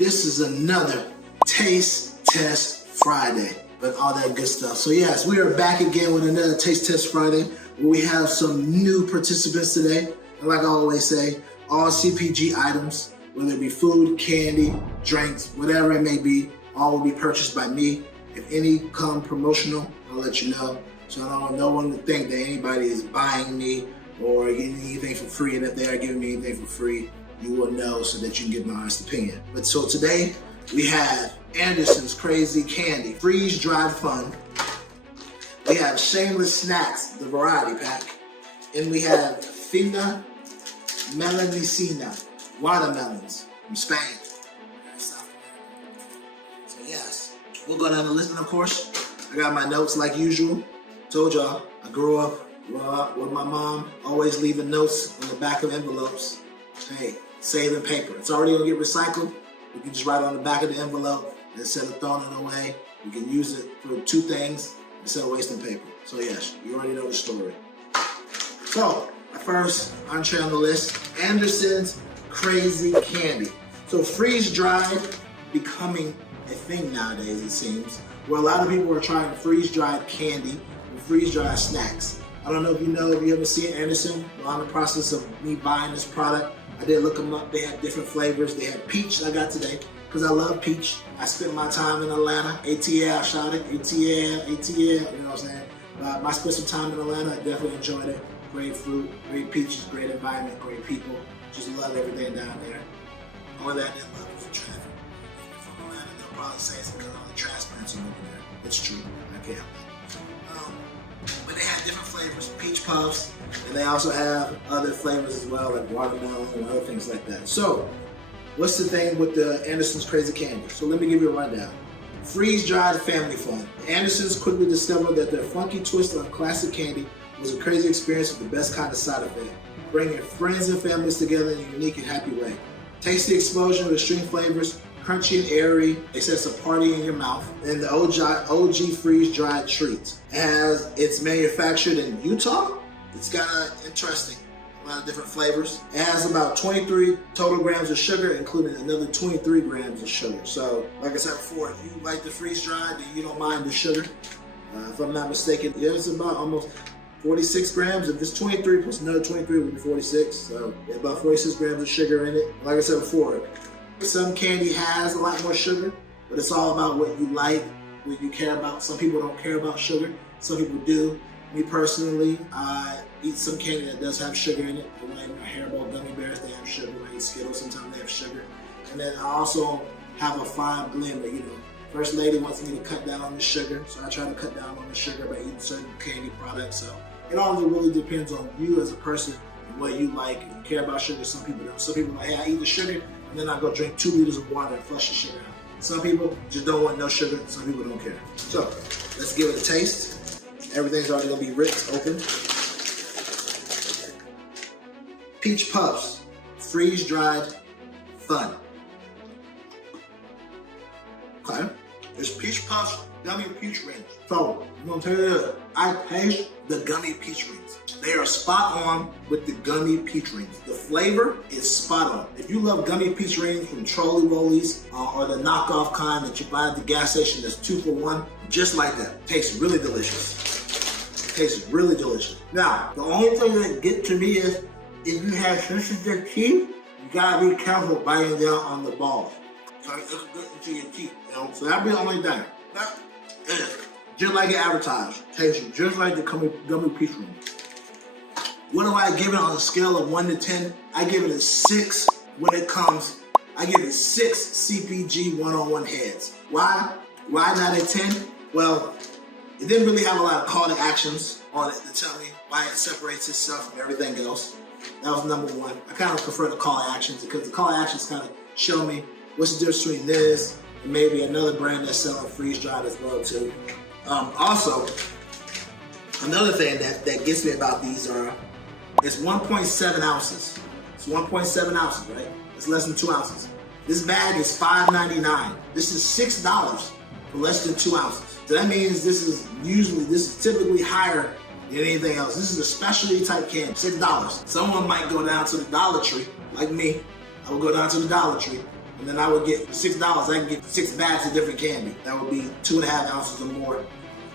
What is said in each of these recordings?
This is another Taste Test Friday with all that good stuff. So yes, we are back again with another Taste Test Friday where we have some new participants today. And like I always say, all CPG items, whether it be food, candy, drinks, whatever it may be, all will be purchased by me. If any come promotional, I'll let you know. So I don't want no one to think that anybody is buying me or getting anything for free. And if they are giving me anything for free, you will know so that you can get my honest opinion. But so today we have Andersen's Crazy Candy, freeze-dried fun. We have Shameless Snacks, the variety pack. And we have FIni Candies, watermelons from Spain. So yes, we'll go down the list. And of course, I got my notes like usual. Told y'all, I grew up with my mom always leaving notes on the back of envelopes. Hey, saving paper. It's already gonna get recycled. We can just write on the back of the envelope instead of throwing it away. We can use it for two things instead of wasting paper. So yes, you already know the story. So, first entree on the list, Andersen's Crazy Candy. So freeze-dried becoming a thing nowadays, it seems, where a lot of people are trying freeze-dried candy and freeze-dried snacks. I don't know if you know, if you ever seen Andersen, while in the process of me buying this product, I did look them up. They had different flavors. They had peach I got today because I love peach. I spent my time in Atlanta. ATL, shout it. ATL, you know what I'm saying? I spent some time in Atlanta. I definitely enjoyed it. Great fruit, great peaches, great environment, great people. Just love everything down there. Only that I didn't love was the traffic. If you're from Atlanta, they'll probably say it's because all the transplants are over there. It's true. I can't help it. But they have different flavors, peach puffs, and they also have other flavors as well, like watermelon and other things like that. So, what's the thing with the Andersen's Crazy Candy? So let me give you a rundown. Freeze-dried family fun. Andersen's quickly discovered that their funky twist on classic candy was a crazy experience with the best kind of side effect, bringing friends and families together in a unique and happy way. Tasty explosion of extreme flavors, crunchy and airy, it sets a party in your mouth. And the OG freeze-dried treat. It's manufactured in Utah. It's got interesting, a lot of different flavors. It has about 23 total grams of sugar, including another 23 grams of sugar. So, like I said before, if you like the freeze-dried, then you don't mind the sugar. If I'm not mistaken, it's about almost 46 grams. If it's 23 plus another 23, it would be 46. So about 46 grams of sugar in it. Like I said before, some candy has a lot more sugar, but it's all about what you like, what you care about. Some people don't care about sugar. Some people do. Me personally, I eat some candy that does have sugar in it. I like my Haribo gummy bears, they have sugar. I eat Skittles, sometimes they have sugar. And then I also have a fine blend that, First Lady wants me to cut down on the sugar, so I try to cut down on the sugar by eating certain candy products. So it all really depends on you as a person and what you like. If you care about sugar, some people don't. Some people are like, hey, I eat the sugar, and then I go drink 2 liters of water and flush the sugar out. Some people just don't want no sugar. Some people don't care. So let's give it a taste. Everything's already gonna be ripped open. Peach Puffs, freeze-dried fun. Okay, there's Peach Puffs, gummy peach rings. So I'm gonna tell you this, I taste the gummy peach rings. They are spot on with the gummy peach rings. The flavor is spot on. If you love gummy peach rings from Trolley Rollies or the knockoff kind that you buy at the gas station that's 2 for $1, just like that. Tastes really delicious. Tastes really delicious. Now, the only thing that gets to me is if you have sensitive teeth, you gotta be careful biting down on the balls. So it's good into your teeth, So that'd be the only thing. That is just like it advertised. Tastes just like the gummy peach ring. What do I give it on a scale of 1 to 10? I give it a 6 when it comes. I give it 6 CPG one-on-one heads. Why? Why not a 10? Well, it didn't really have a lot of call to actions on it to tell me why it separates itself from everything else. That was number one. I kind of prefer the call to actions because the call to actions kind of show me what's the difference between this and maybe another brand that's selling freeze-dried as well too. Also, another thing that gets me about these it's 1.7 ounces. It's 1.7 ounces, right? It's less than 2 ounces. This bag is $5.99. This is $6 for less than 2 ounces. So that means this is typically higher than anything else. This is a specialty type candy, $6. Someone might go down to the Dollar Tree, like me. I would go down to the Dollar Tree And then I would get for $6, I can get 6 bags of different candy. That would be 2.5 ounces or more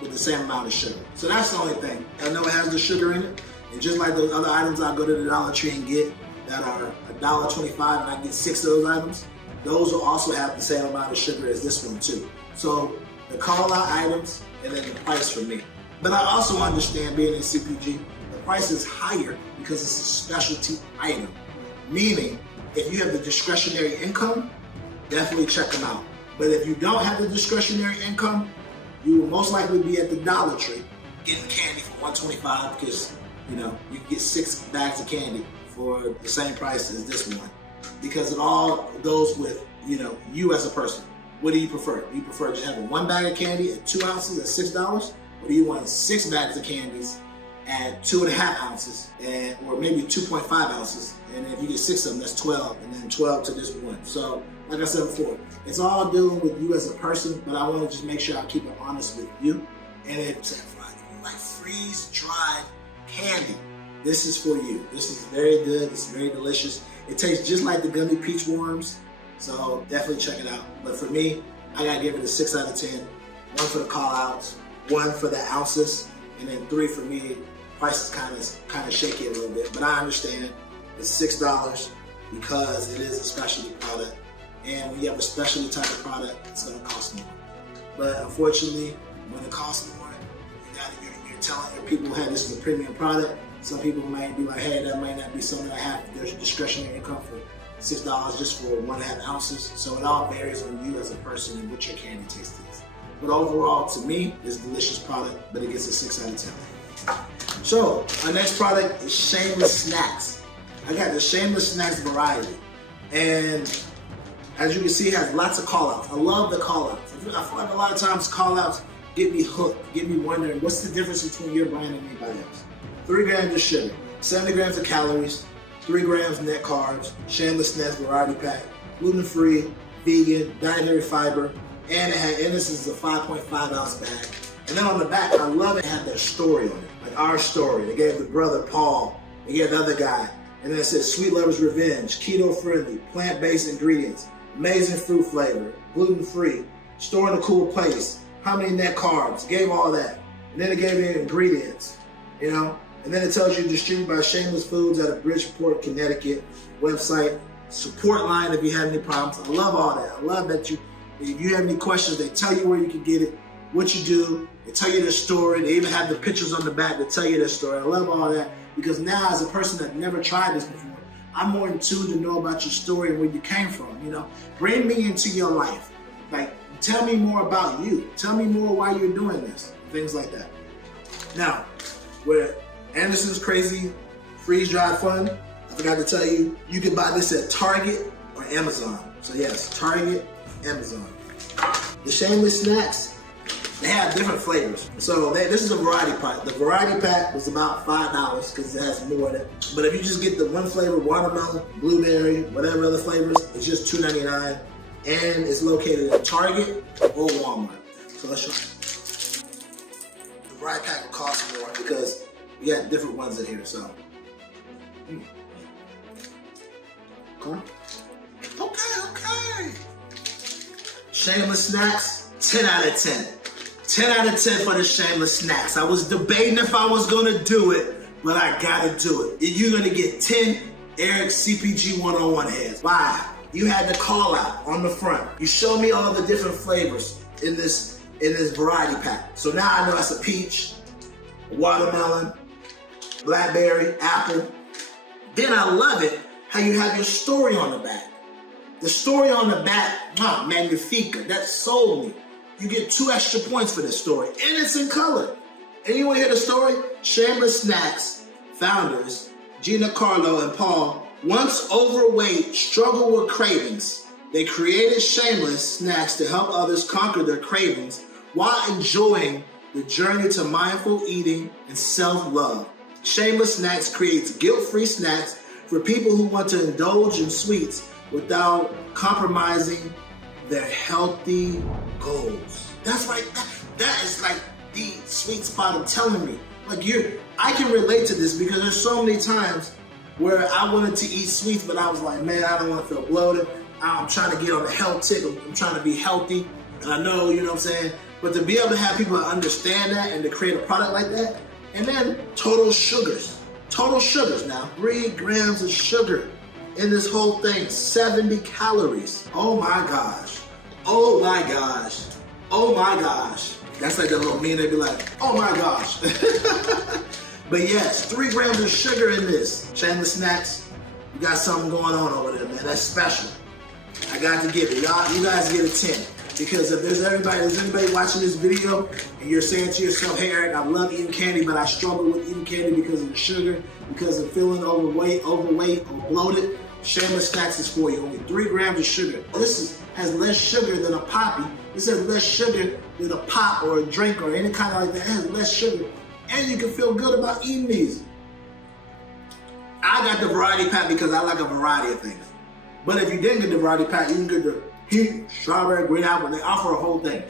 with the same amount of sugar. So that's the only thing. I know it has the sugar in it. And just like those other items I go to the Dollar Tree and get that are $1.25 and I get 6 of those items, those will also have the same amount of sugar as this one too. So the call out items and then the price for me. But I also understand being in CPG, the price is higher because it's a specialty item. Meaning, if you have the discretionary income, definitely check them out. But if you don't have the discretionary income, you will most likely be at the Dollar Tree getting candy for $1.25 because you can get 6 bags of candy for the same price as this one. Because it all goes with you as a person. What do you prefer? Do you prefer just having 1 bag of candy at 2 ounces at $6? Or do you want 6 bags of candies at 2.5 ounces, or maybe 2.5 ounces, and if you get 6 of them, that's 12, and then 12 to this one. So, like I said before, it's all dealing with you as a person, but I want to just make sure I keep it honest with you. And if you like freeze-dried candy, this is for you. This is very good. It's very delicious. It tastes just like the gummy peach worms, so definitely check it out. But for me, I gotta give it a 6 out of 10. 1 for the call-outs, 1 for the ounces, and then 3 for me. Price is kind of shaky a little bit, but I understand it's $6 because it is a specialty product, and when you have a specialty type of product, it's going to cost more. But unfortunately, when it costs more, you're telling your people, hey, this is a premium product. Some people might be like, hey, that might not be something I have. There's discretionary income for $6 just for 1.5 ounces. So it all varies on you as a person and what your candy taste is. But overall, to me, it's a delicious product, but it gets a 6 out of 10. So, our next product is Shameless Snacks. I got the Shameless Snacks variety. And as you can see, it has lots of call-outs. I love the call-outs. I feel like a lot of times call-outs get me hooked, get me wondering, what's the difference between your brand and anybody else? 3 grams of sugar, 70 grams of calories, 3 grams net carbs, Shameless Snacks variety pack, gluten-free, vegan, dietary fiber, and this is a 5.5 ounce bag. And then on the back, I love it had their story on it, like our story. They gave the brother Paul, they gave the other guy, and then it says Sweet Lover's Revenge, keto friendly, plant-based ingredients, amazing fruit flavor, gluten-free, store in a cool place, how many net carbs, gave all that. And then it gave you ingredients, and then it tells you distributed by Shameless Foods out of Bridgeport, Connecticut, website, support line if you have any problems. I love all that. I love that if you have any questions, they tell you where you can get it, what you do, they tell you their story, they even have the pictures on the back that tell you their story. I love all that because now as a person that never tried this before, I'm more in tune to know about your story and where you came from, Bring me into your life. Like, tell me more about you. Tell me more why you're doing this, things like that. Now, where Andersen's Crazy Freeze-Dried Fun, I forgot to tell you, you can buy this at Target or Amazon. So yes, Target, Amazon. The Shameless Snacks, they have different flavors. So this is a variety pack. The variety pack was about $5 because it has more in it. But if you just get the one flavor, watermelon, blueberry, whatever other flavors, it's just $2.99. And it's located at Target or Walmart. So let's show you. The variety pack will cost more because we got different ones in here, so. Okay. Shameless Snacks, 10 out of 10. 10 out of 10 for the Shameless Snacks. I was debating if I was gonna do it, but I gotta do it. You're gonna get 10 Eirc CPG 101 heads. Why? You had the call out on the front. You showed me all the different flavors in this variety pack. So now I know it's a peach, watermelon, blackberry, apple. Then I love it how you have your story on the back. The story on the back, magnifica, that sold me. You get 2 extra points for this story, and it's in color. And you want to hear the story? Shameless Snacks founders, Gina, Carlo, and Paul, once overweight, struggle with cravings. They created Shameless Snacks to help others conquer their cravings while enjoying the journey to mindful eating and self-love. Shameless Snacks creates guilt-free snacks for people who want to indulge in sweets without compromising their healthy goals. That's right. That is like the sweet spot of telling me. I can relate to this because there's so many times where I wanted to eat sweets, but I was like, man, I don't want to feel bloated. I'm trying to get on the health tip. I'm trying to be healthy. And I know, you know what I'm saying? But to be able to have people understand that and to create a product like that, and then total sugars now, 3 grams of sugar in this whole thing, 70 calories. Oh my gosh. Oh my gosh. Oh my gosh. That's like that little meme, they'd be like, oh my gosh. But yes, 3 grams of sugar in this. Shameless Snacks, you got something going on over there, man. That's special. I got to give it. Y'all, you guys get a 10. Because if there's anybody watching this video and you're saying to yourself, hey Eirc, I love eating candy, but I struggle with eating candy because of the sugar, because of feeling overweight or bloated, Shameless Snacks is for you. Only 3 grams of sugar. This has less sugar than a Poppy. This has less sugar than a pop or a drink or any kind of like that. It has less sugar. And you can feel good about eating these. I got the variety pack because I like a variety of things. But if you didn't get the variety pack, you can get the peach, strawberry, green apple. They offer a whole thing.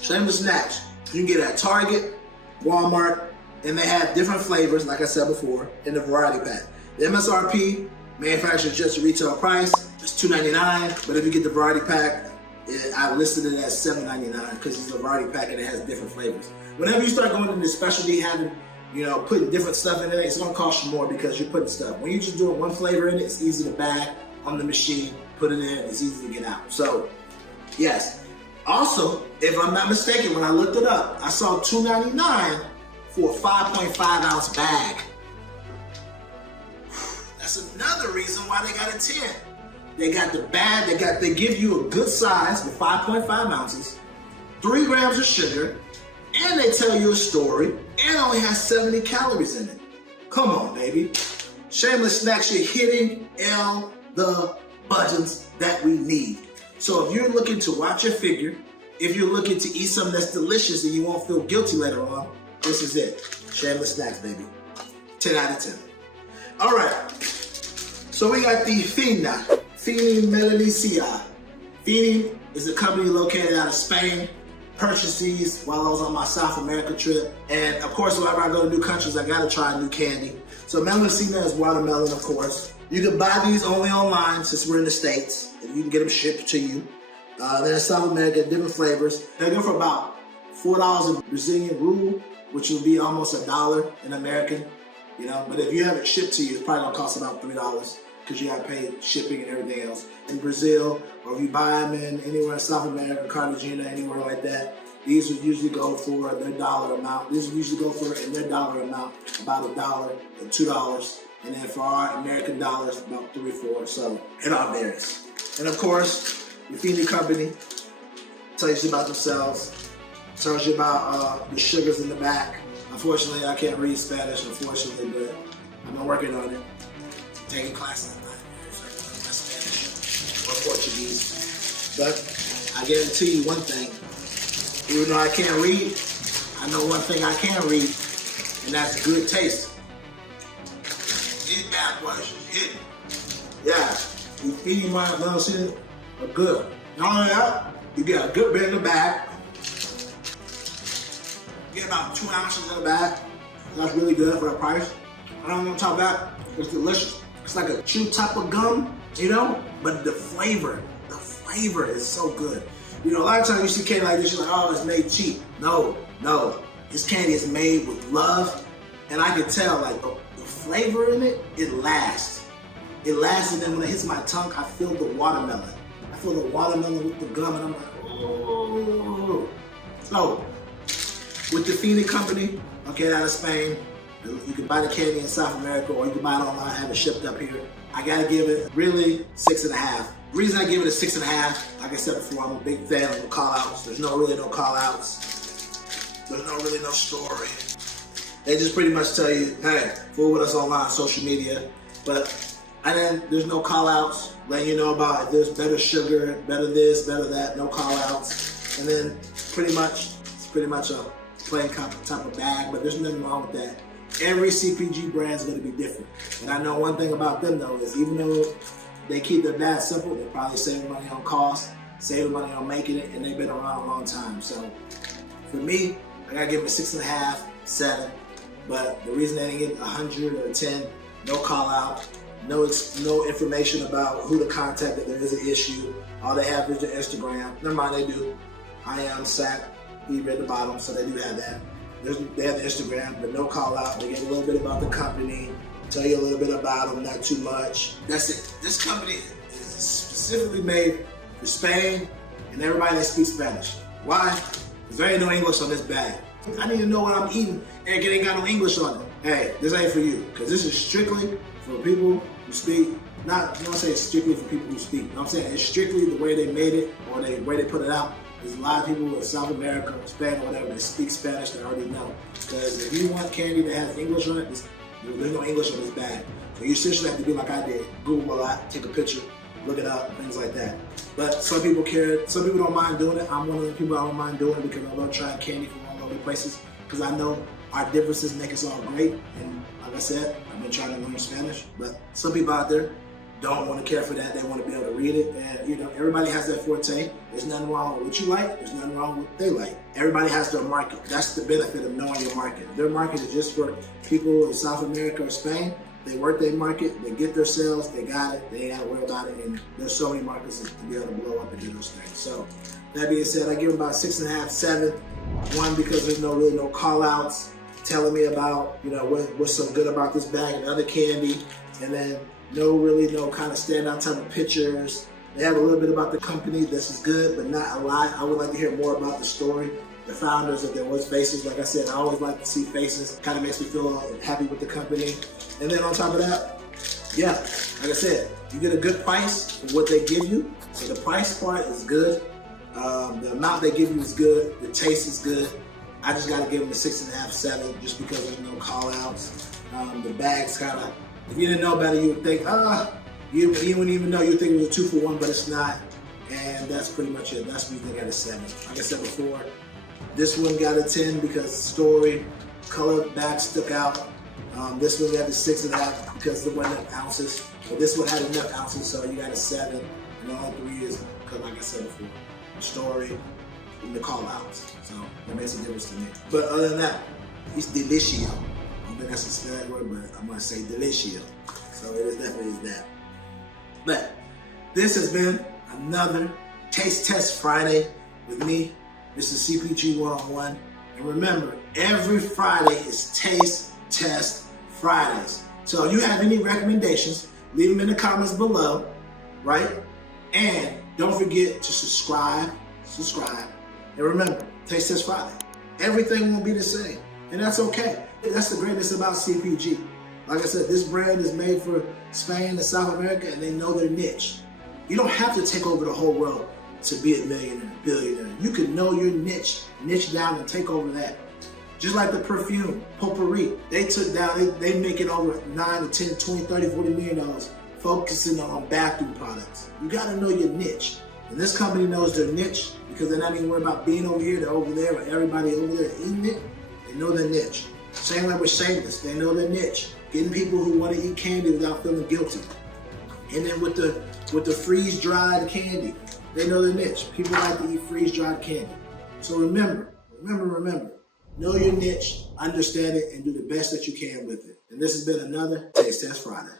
Shameless Snacks. You can get it at Target, Walmart, and they have different flavors, like I said before, in the variety pack. The MSRP, manufacturer's just retail price, is $2.99. But if you get the variety pack, I listed it as $7.99 because it's a variety pack and it has different flavors. Whenever you start going into specialty, having, you know, putting different stuff in it, it's gonna cost you more because you're putting stuff. When you're just doing one flavor in it, it's easy to bag on the machine, put it in, it's easy to get out. So, yes. Also, if I'm not mistaken, when I looked it up, I saw $2.99 for a 5.5 ounce bag. That's another reason why they got a 10. They got the bag, they give you a good size with 5.5 ounces, 3 grams of sugar, and they tell you a story, and only has 70 calories in it. Come on, baby. Shameless Snacks, you're hitting the buttons that we need. So if you're looking to watch your figure, if you're looking to eat something that's delicious and you won't feel guilty later on, this is it. Shameless Snacks, baby. 10 out of 10. All right. So we got the FIni Candies. FIni is a company located out of Spain. Purchased these while I was on my South America trip. And of course, whenever I go to new countries, I gotta try a new candy. So Melanina is watermelon, of course. You can buy these only online since we're in the States, and you can get them shipped to you. Then in South America, different flavors. They go for about $4 in Brazilian real, which would be almost $1 in American, you know. But if you have it shipped to you, it's probably gonna cost about $3 because you gotta pay shipping and everything else. In Brazil, or if you buy them in anywhere in South America, Cartagena, anywhere like that, these would usually go for their dollar amount. These would usually go for, in their dollar amount, about $1 or $2. And then for our American dollars, about 3 or 4. So it all varies. And of course, the FIni company tells you about themselves, tells you about the sugars in the back. Unfortunately, I can't read Spanish, unfortunately, but I've been working on it. Taking classes in Spanish or Portuguese. But I guarantee you one thing, even though I can't read, I know one thing I can read, and that's good taste. These bad boys is hidden. Yeah, you feed my Melanina are good. Not only that, you get a good bit in the bag. You get about 2 ounces in the bag. That's really good for the price. I don't know on top of that, it's delicious. It's like a chew type of gum, you know? But the flavor is so good. You know, a lot of times you see candy like this, you're like, oh, it's made cheap. No. This candy is made with love, and I can tell, like, the flavor in it, it lasts. It lasts, and then when it hits my tongue, I feel the watermelon. I feel the watermelon with the gum, and I'm like, oh. So, with the FIni company, okay, out of Spain, you can buy the candy in South America, or you can buy it online, have it shipped up here. I gotta give it really 6.5. The reason I give it a 6.5, like I said before, I'm a big fan of the call-outs. There's really no call-outs. There's really no story. They just pretty much tell you, hey, fool with us online, social media. But there's no call-outs, letting you know about if there's better sugar, better this, better that, no call-outs. And then it's pretty much a plain type of bag, but there's nothing wrong with that. Every CPG brand is going to be different. And I know one thing about them though is even though they keep their bags simple, they probably save money on cost, save money on making it, and they've been around a long time. So for me, I gotta give them a 6.5, 7. But the reason they didn't get 100 or 10, no call out, no information about who to contact if there is an issue. All they have is their Instagram. Never mind, they do. I am Sack, Eirc at the bottom, so they do have that. They have the Instagram, but no call out. They get a little bit about the company, tell you a little bit about them, not too much. That's it. This company is specifically made for Spain and everybody that speaks Spanish. Why? Because there ain't no English on this bag. I need to know what I'm eating. Eirc, it ain't got no English on it. Hey, this ain't for you, because this is strictly for people who speak. Not, you don't say it's strictly for people who speak. You know what I'm saying? It's strictly the way they made it or the way they put it out. There's a lot of people in South America, Spain, or whatever, that speak Spanish that already know. Because if you want candy that has English on it, there's no English on this bag. So you essentially have to do like I did. Google a lot, take a picture, look it up, things like that. But some people care, some people don't mind doing it. I'm one of the people I don't mind doing it because I love trying candy from all over the places. Because I know our differences make us all great. And like I said, I've been trying to learn Spanish. But some people out there don't want to care for that. They want to be able to read it. And you know, everybody has their forte. There's nothing wrong with what you like. There's nothing wrong with what they like. Everybody has their market. That's the benefit of knowing your market. If their market is just for people in South America or Spain, they work their market, they get their sales, they got it, they ain't got to worry about it. And there's so many markets to be able to blow up and do those things. So that being said, I give them about 6.5, 7. One, because there's really no call outs telling me about, you know, what's so good about this bag and other candy. And then no kind of standout type of pictures. They have a little bit about the company. This is good, but not a lot. I would like to hear more about the story, the founders, if there was faces. Like I said, I always like to see faces. Kind of makes me feel happy with the company. And then on top of that, yeah, like I said, you get a good price for what they give you. So the price part is good. The amount they give you is good. The taste is good. I just got to give them a 6.5, 7, just because there's no call outs. The bag's kind of, if you didn't know better, you would think, you wouldn't even know. You'd think it was a 2 for 1, but it's not. And that's pretty much it. That's what you got a 7. Like I said before, this one got a 10 because story, color, bag stuck out. This one got a 6.5 because the one had ounces. But this one had enough ounces, so you got a 7. And all 3 is because, like I said before, the story and the call outs. So that makes a difference to me. But other than that, it's delicious. I don't think that's a spelling word, but I'm gonna say delicious. So it is definitely that. But this has been another Taste Test Friday with me, Mr. CPG 101. And remember, every Friday is Taste Test Fridays. So if you have any recommendations, leave them in the comments below, right? And don't forget to subscribe. And remember, Taste Test Friday. Everything won't be the same, and that's okay. That's the greatness about CPG. Like I said, this brand is made for Spain and South America, and they know their niche. You don't have to take over the whole world to be a millionaire, billionaire. You can know your niche down and take over that. Just like the perfume, Potpourri, they took down, they make it over 9 to 10, 20, 30, 40 million dollars, focusing on bathroom products. You gotta know your niche. And this company knows their niche because they're not even worried about being over here, they're over there, or everybody over there eating it. They know their niche. Same like with Shameless, they know their niche. Getting people who want to eat candy without feeling guilty. And then with the freeze-dried candy, they know their niche. People like to eat freeze-dried candy. So remember, know your niche, understand it, and do the best that you can with it. And this has been another Taste Test Friday.